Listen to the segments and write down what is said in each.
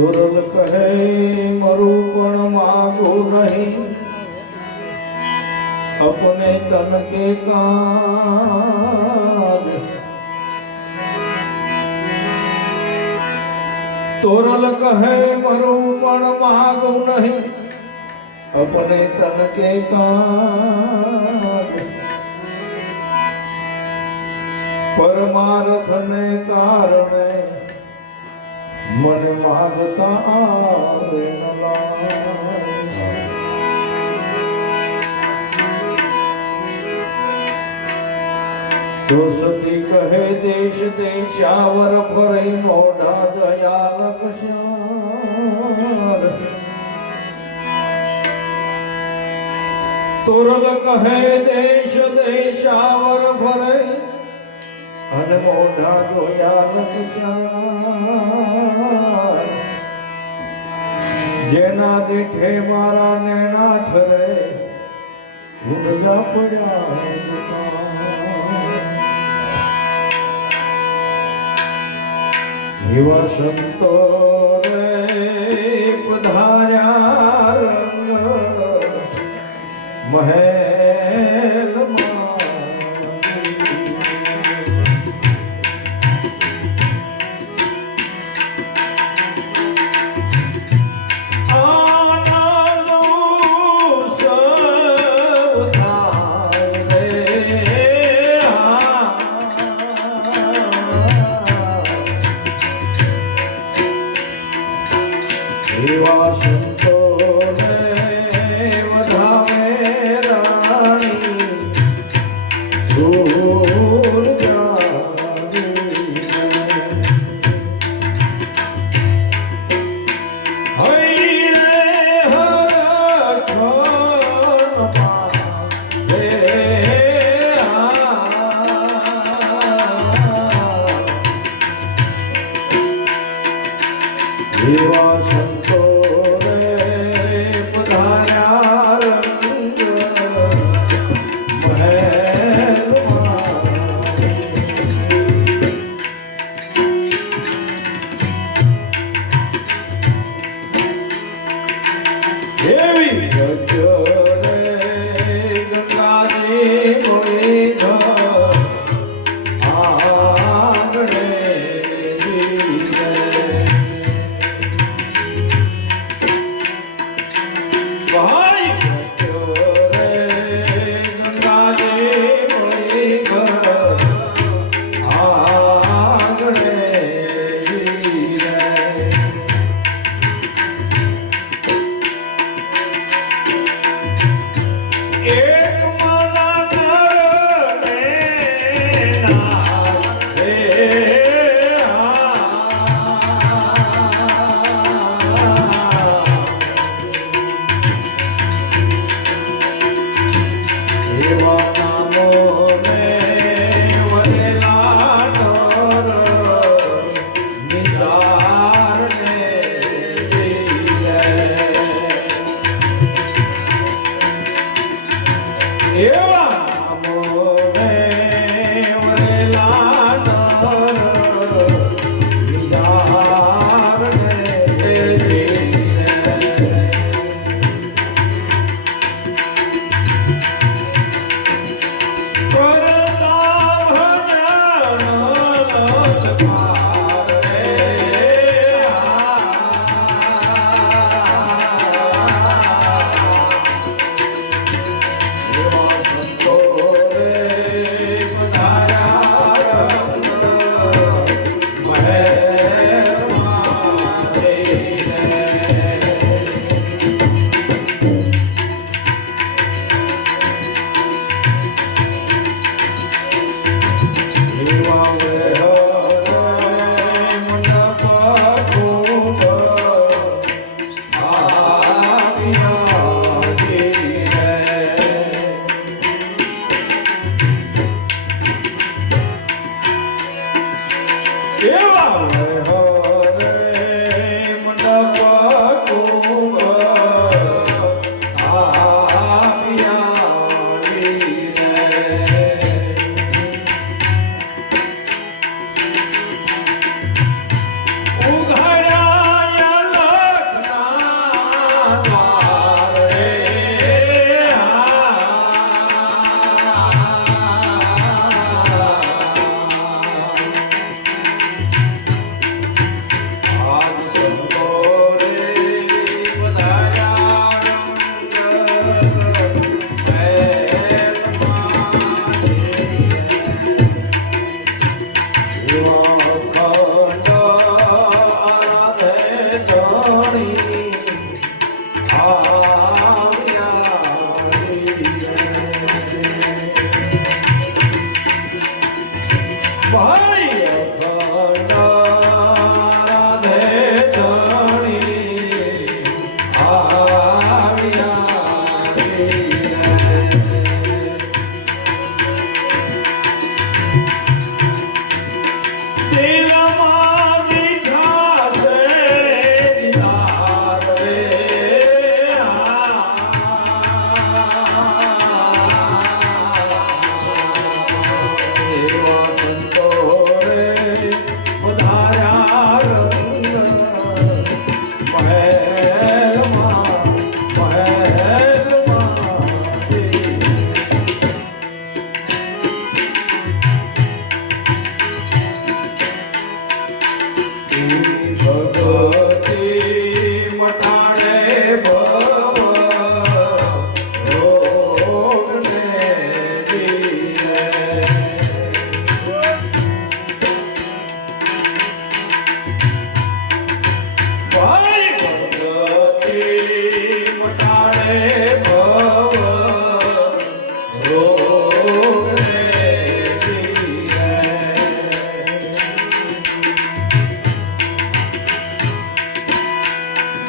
તોરલ કહે મરું પણ માગું નહીં, अपने तन के काज। तोरल कहे मरूं पण मागूं नहीं, अपने तन के काज। परमार्थ ने कारणे मन मागता आवे न लागे। तो सती कहे देश देशावर फरे मोढ़ा दयाल कशार। तोरल कहे देश देशावर फरे अन मोढ़ा दयाल कशार। जेना देखे मारा नैना ठरे ढूंढजा पड़ा એવા સંતો રે પધાર્યા રંગ મહેલમાં। એવા સંતો ને વધાવે રાણી દૂર એવા સંતો રે પધાર્યા રંગ મહેલમાં। એવી ગજો રે ગંગાજી મોડી ઘર આંગણે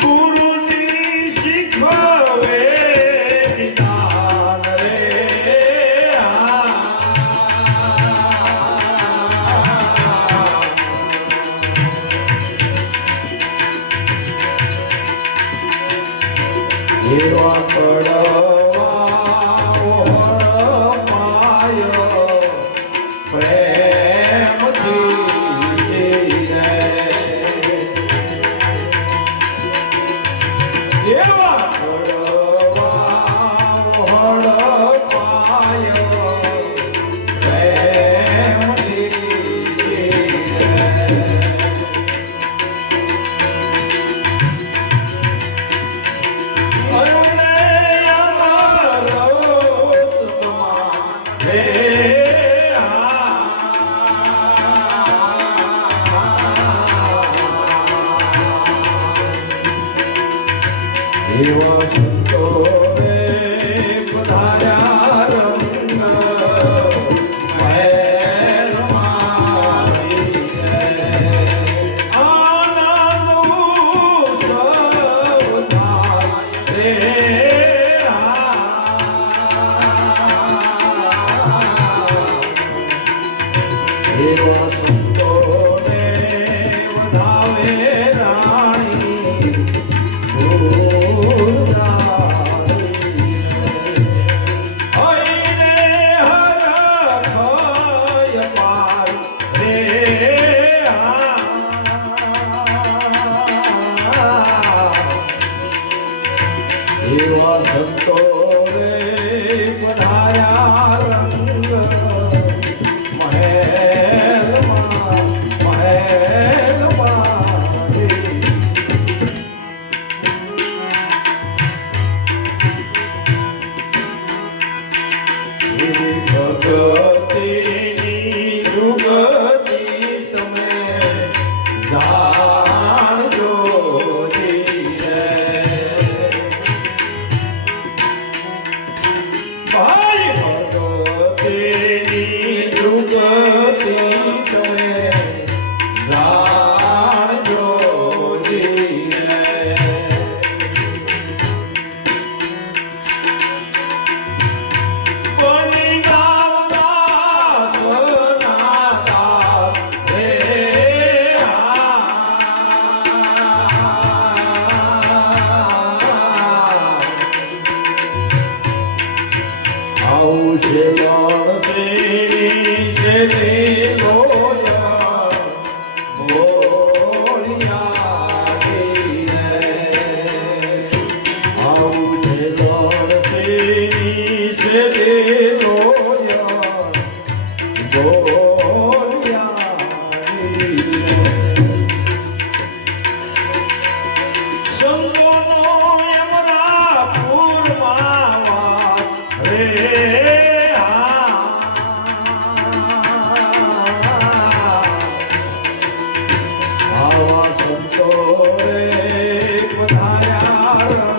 ગુરુની શીખવે નિદાન રે એવા પડવા પાયો પ્રેમથી એવા પડવા પાયો એવા સંતો રે પધાર્યા રંગ મહેલ મારી આનંદ ઉત્સવ રે એવા સંતો ને વધાવે રાણી એવા સંતો રે પધાર્યા રંગ મહેલમાં ભગતિની જુગતિ તમે જાણજો ભાઈ ભગતિની જુગતિ તમે જાણજો સંતો રે પધાર્યા